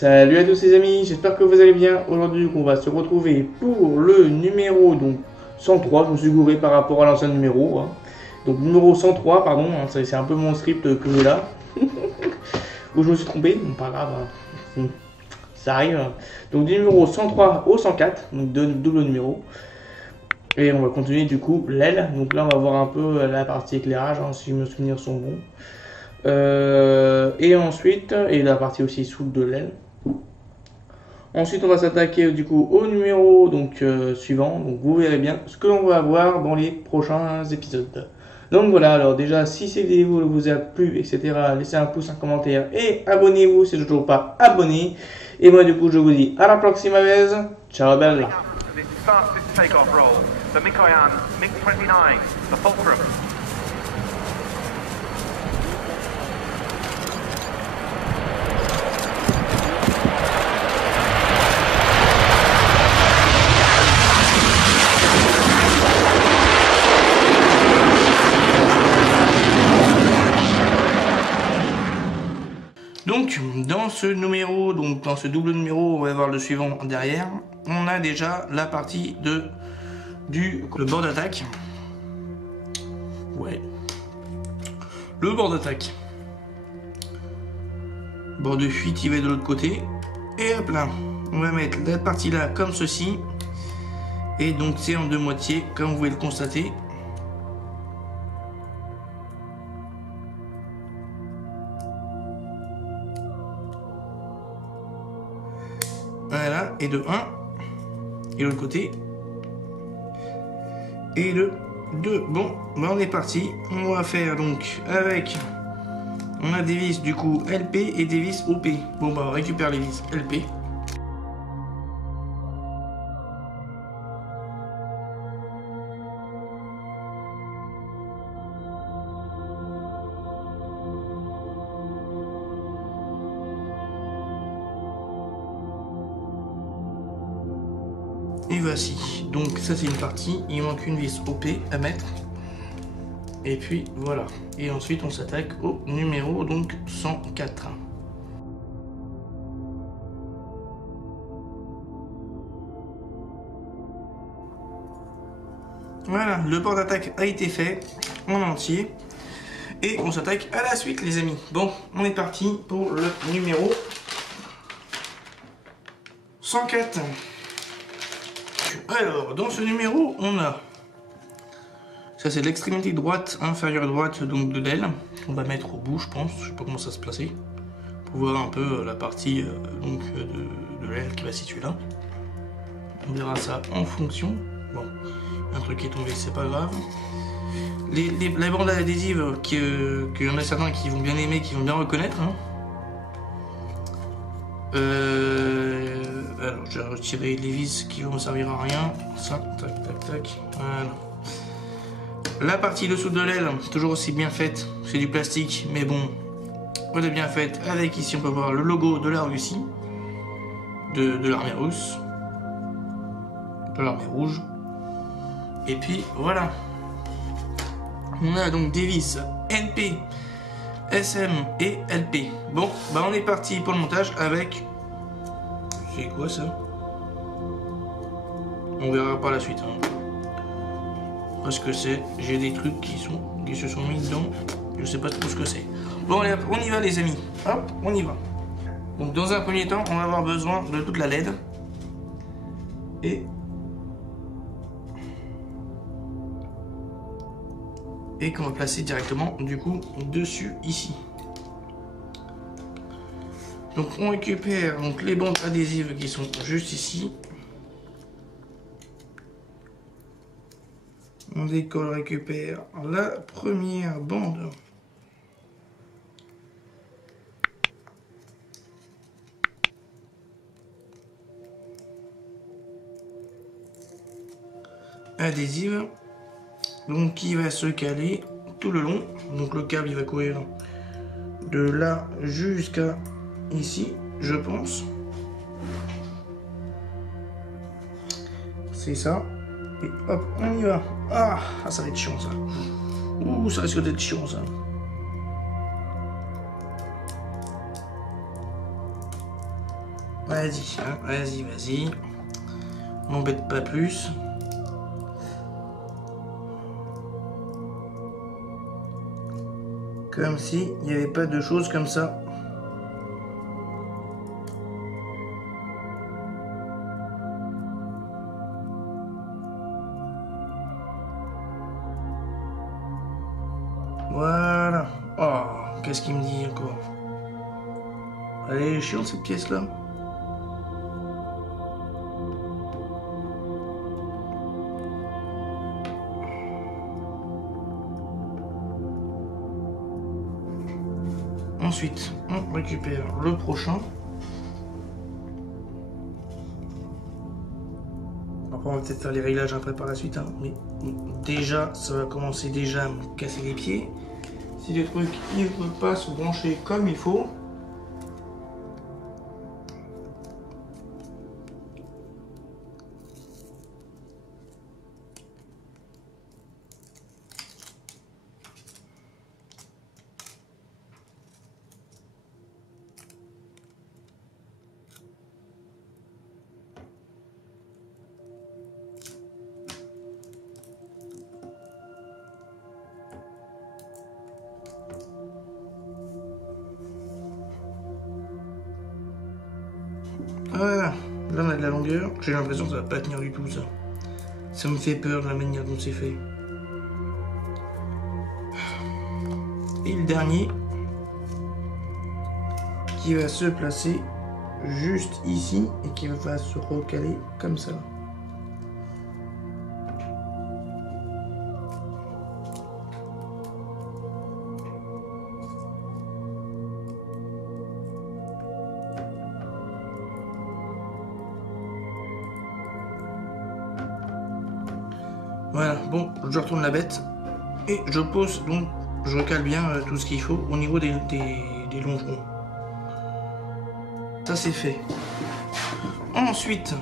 Salut à tous les amis, j'espère que vous allez bien. Aujourd'hui on va se retrouver pour le numéro donc 103, je me suis gouré par rapport à l'ancien numéro. Donc numéro 103, pardon, c'est un peu mon script que j'ai là. Où je me suis trompé, donc pas grave, ça arrive. Donc du numéro 103 au 104, donc deux double numéro. Et on va continuer du coup l'aile, donc là on va voir un peu la partie éclairage, si mes souvenirs sont bons. Et ensuite, et la partie aussi souple de l'aile. Ensuite, on va s'attaquer du coup au numéro suivant. Donc, vous verrez bien ce que l'on va avoir dans les prochains épisodes. Donc voilà, alors déjà, si cette vidéo vous a plu, etc., laissez un pouce, un commentaire et abonnez-vous si vous n'êtes toujours pas abonné. Et moi, du coup, je vous dis à la prochaine vez. Ciao, bella. Donc dans ce numéro, donc dans ce double numéro, on va voir le suivant derrière. On a déjà la partie le bord d'attaque. Ouais. Le bord d'attaque. Bord de fuite, il va de l'autre côté. Et hop là, on va mettre la partie là comme ceci. Et donc c'est en deux moitiés, comme vous pouvez le constater. Voilà, et de 1, et l'autre côté, et de 2. Bon, ben on est parti. On va faire donc avec, on a des vis du coup LP et des vis OP. Bon, ben on récupère les vis LP. Et voici, donc ça c'est une partie, il manque une vis OP à mettre. Et puis voilà. Et ensuite on s'attaque au numéro donc 104. Voilà, le port d'attaque a été fait en entier. Et on s'attaque à la suite les amis. Bon, on est parti pour le numéro 104. Alors, dans ce numéro, on a... Ça, c'est l'extrémité droite, inférieure droite donc de l'aile. On va mettre au bout, je pense. Je sais pas comment ça se placer. Pour voir un peu la partie de l'aile qui va se situer là. On verra ça en fonction. Bon, un truc qui est tombé, c'est pas grave. Les bandes adhésives, qu'il y en a certains qui vont bien aimer, qui vont bien reconnaître. Alors, je vais retirer les vis qui vont me servir à rien. Ça, tac, tac, tac. Voilà. La partie dessous de l'aile, toujours aussi bien faite. C'est du plastique, mais bon, elle est bien faite. Avec ici, on peut voir le logo de la Russie, de l'armée russe, de l'armée rouge. Et puis voilà. On a donc des vis NP, SM et LP. Bon, bah on est parti pour le montage avec... C'est quoi ça? On verra par la suite. Parce que c'est... J'ai des trucs qui se sont mis dedans. Je sais pas trop ce que c'est. Bon allez, on y va les amis. Hop, on y va. Donc dans un premier temps, on va avoir besoin de toute la LED. Et qu'on va placer directement du coup dessus ici. Donc on récupère donc les bandes adhésives qui sont juste ici. On décolle, récupère la première bande. Adhésive. Donc qui va se caler tout le long. Donc le câble il va courir de là jusqu'à ici, je pense. C'est ça. Et hop, on y va. Ah, ça va être chiant ça. Ouh, ça risque d'être chiant ça. Vas-y, hein, vas-y, vas-y. M'embête pas plus. Comme si il n'y avait pas de choses comme ça. Voilà. Oh, qu'est-ce qu'il me dit encore? Elle est chiante cette pièce-là. Ensuite, on récupère le prochain. Après, on va peut-être faire les réglages après par la suite. Hein. Mais déjà, ça va commencer déjà à me casser les pieds. Si le truc ne veut pas se brancher comme il faut. Voilà, là on a de la longueur. J'ai l'impression que ça va pas tenir du tout ça. Ça me fait peur de la manière dont c'est fait. Et le dernier qui va se placer juste ici et qui va se recaler comme ça. Voilà, bon, je retourne la bête et je pose donc, je recale bien tout ce qu'il faut au niveau des longerons. Ça c'est fait. Ensuite,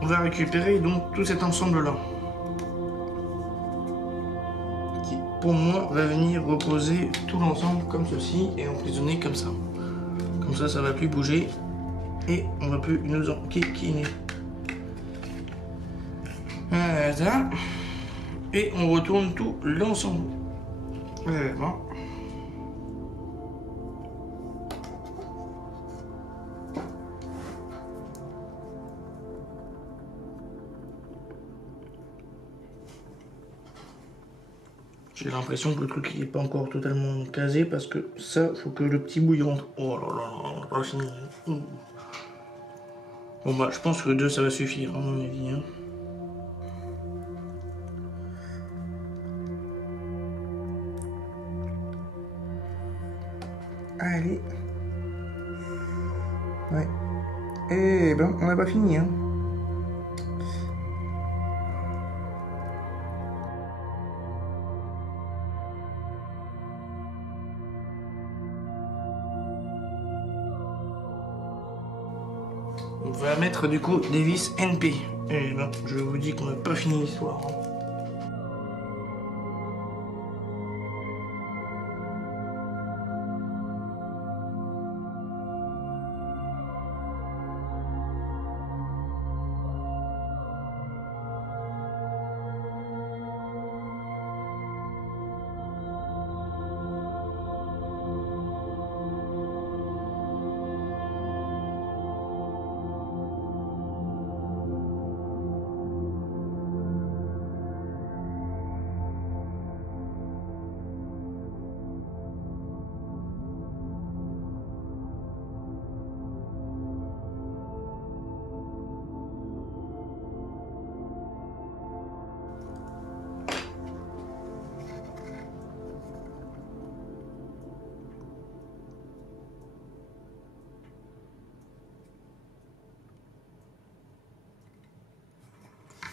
on va récupérer donc tout cet ensemble là. Qui pour moi va venir reposer tout l'ensemble comme ceci et emprisonner comme ça. Comme ça, ça va plus bouger et on va plus nous enquiquiner. Voilà. Et on retourne tout l'ensemble. Bon. J'ai l'impression que le truc il n'est pas encore totalement casé parce que ça, faut que le petit bouillon rentre. Oh là là, pas fini. Bon bah, je pense que 2 ça va suffire à mon avis. Hein. Allez. Ouais. Eh ben, on n'a pas fini, hein. On va mettre du coup des vis NP. Eh ben, je vous dis qu'on n'a pas fini l'histoire. Hein.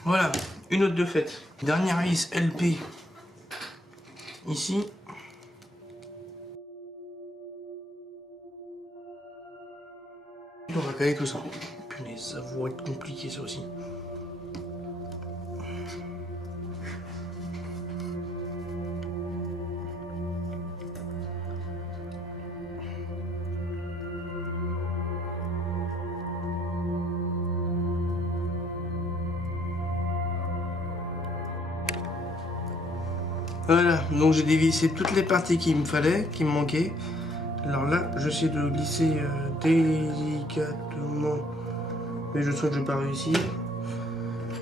Voilà, une autre de faite. Dernière vis LP. Ici. On va caler tout ça. Punaise, ça va être compliqué ça aussi. Voilà, donc j'ai dévissé toutes les parties qu'il me fallait, qui me manquaient. Alors là, j'essaie de glisser délicatement, mais je sens que je ne vais pas réussir.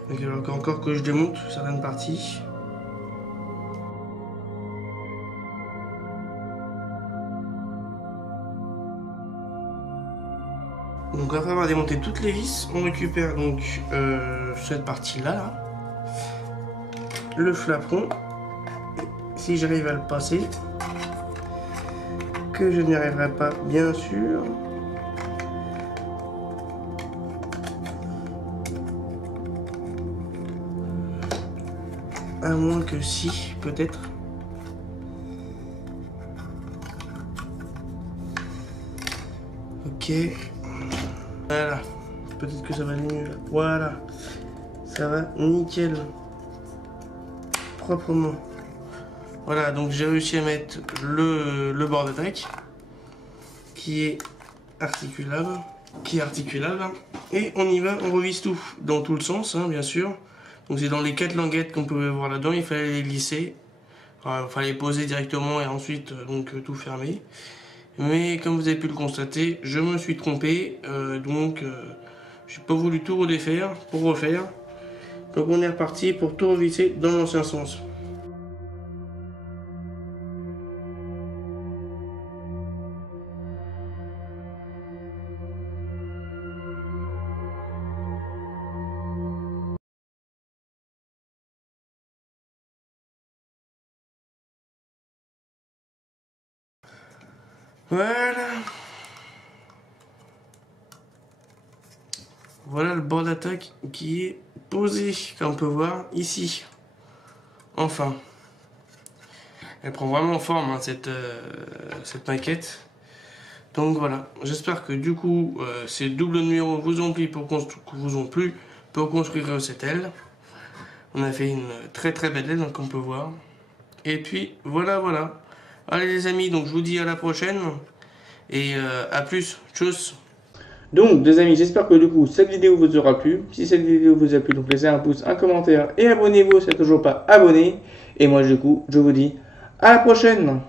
Donc il va encore que je démonte certaines parties. Donc après avoir démonté toutes les vis, on récupère donc cette partie-là, là. Le flaperon. Si j'arrive à le passer, que je n'y arriverai pas bien sûr. À moins que si, peut-être. Ok. Voilà. Peut-être que ça va aller mieux. Voilà. Ça va nickel. Proprement. Voilà, donc j'ai réussi à mettre le bord d'attaque qui est articulable. Et on y va, on revise tout dans tout le sens, hein, bien sûr. Donc c'est dans les 4 languettes qu'on pouvait voir là-dedans, il fallait les glisser. Enfin, il fallait poser directement et ensuite donc tout fermer. Mais comme vous avez pu le constater, je me suis trompé, donc j'ai pas voulu tout redéfaire pour refaire. Donc on est reparti pour tout revisser dans l'ancien sens. Voilà. Voilà le bord d'attaque qui est posé, comme on peut voir ici. Enfin. Elle prend vraiment forme, hein, cette maquette. Donc voilà. J'espère que du coup, ces doubles numéros vous ont plu pour construire cette aile. On a fait une très très belle aile, comme on peut voir. Et puis, voilà. Allez les amis, donc je vous dis à la prochaine. Et à plus. Tchuss. Donc, les amis, j'espère que du coup, cette vidéo vous aura plu. Si cette vidéo vous a plu, donc laissez un pouce, un commentaire et abonnez-vous si vous n'êtes toujours pas abonné. Et moi, du coup, je vous dis à la prochaine.